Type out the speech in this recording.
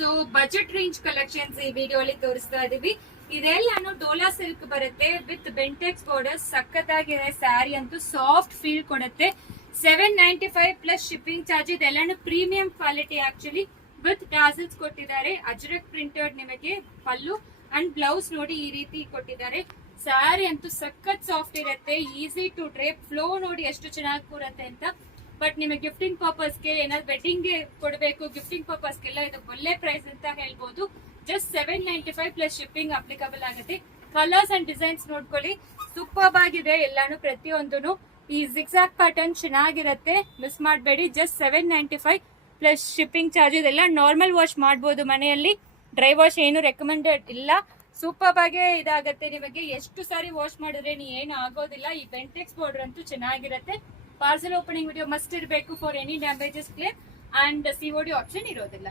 So budget range collections ಈ ವಿಡಿಯೋಲಿ ತೋರಿಸ್ತಾ ಇದೀವಿ. ಇದೆಲ್ಲಾನು ಡೋಲಾ ಸಿಲ್ಕ್ ಬರುತ್ತೆ ವಿತ್ ಬೆಂಟೆಕ್ಸ್ ಬಾರ್ಡರ್ಸ್. ಸಖತ್ತಾಗಿದೆ ಸ್ಯಾರಿ ಅಂತೂ, ಸಾಫ್ಟ್ ಫೀಲ್ ಕೊಡುತ್ತೆ. 795 ಪ್ಲಸ್ ಶಿಪ್ಪಿಂಗ್ ಚಾರ್ಜ್. ಇದೆಲ್ಲಾನು premium quality actually with tassels ಕೊಟ್ಟಿದ್ದಾರೆ. ಅಜ್ರಕ್ ಪ್ರಿಂಟೆಡ್ ನಿಮಗೆ ಪಲ್ಲು ಅಂಡ್ ಬ್ಲೌಸ್ ನೋಡಿ ಈ ರೀತಿ ಕೊಟ್ಟಿದ್ದಾರೆ. ಸ್ಯಾರಿ ಅಂತೂ ಸಖತ್ ಸಾಫ್ಟ್ ಇರುತ್ತೆ, ಈಸಿ ಟು ಡ್ರೇಪ್. ಫ್ಲೋ ನೋಡಿ ಎಷ್ಟು ಚೆನ್ನಾಗಿ ಕೂರತ್ತೆ ಅಂತ. ಬಟ್ ನಿಮಗೆ ಗಿಫ್ಟಿಂಗ್ ಪರ್ಪಸ್ಗೆ ಏನಾದ್ರು ವೆಡ್ಡಿಂಗ್ ಗೆ ಕೊಡಬೇಕು, ಗಿಫ್ಟಿಂಗ್ ಪರ್ಪಸ್ಗೆಲ್ಲ ಇದು ಒಳ್ಳೆ ಪ್ರೈಸ್ ಅಂತ ಹೇಳ್ಬೋದು. ಜಸ್ಟ್ 795 ಪ್ಲಸ್ ಶಿಪ್ಪಿಂಗ್ ಅಪ್ಲಿಕಬಲ್ ಆಗುತ್ತೆ. ಕಲರ್ಸ್ ಅಂಡ್ ಡಿಸೈನ್ಸ್ ನೋಡ್ಕೊಳ್ಳಿ, ಸೂಪರ್ ಆಗಿದೆ ಎಲ್ಲಾನು ಪ್ರತಿಯೊಂದನು. ಈ ಜಿಗ್ಸಾಕ್ ಪ್ಯಾಟರ್ನ್ ಚೆನ್ನಾಗಿರುತ್ತೆ, ಮಿಸ್ ಮಾಡಬೇಡಿ. Just 795 plus shipping charge. ಇದೆಲ್ಲ ನಾರ್ಮಲ್ ವಾಶ್ ಮಾಡಬಹುದು ಮನೆಯಲ್ಲಿ, ಡ್ರೈ ವಾಶ್ ಏನು ರೆಕಮೆಂಡೆಡ್ ಇಲ್ಲ. ಸೂಪರ್ ಆಗಿ ಇದಾಗತ್ತೆ. ನಿಮಗೆ ಎಷ್ಟು ಸಾರಿ ವಾಶ್ ಮಾಡಿದ್ರೆ ಏನು ಆಗೋದಿಲ್ಲ. ಈ ಬೆಂಟೆಕ್ಸ್ ಬಾರ್ಡರ್ ಅಂತೂ ಚೆನ್ನಾಗಿರುತ್ತೆ. ಪಾರ್ಸಲ್ ಓಪನಿಂಗ್ ವಿಡಿಯೋ ಮಸ್ಟ್ ಇರಬೇಕು for any damages claim and COD option ಇರೋದಿಲ್ಲ.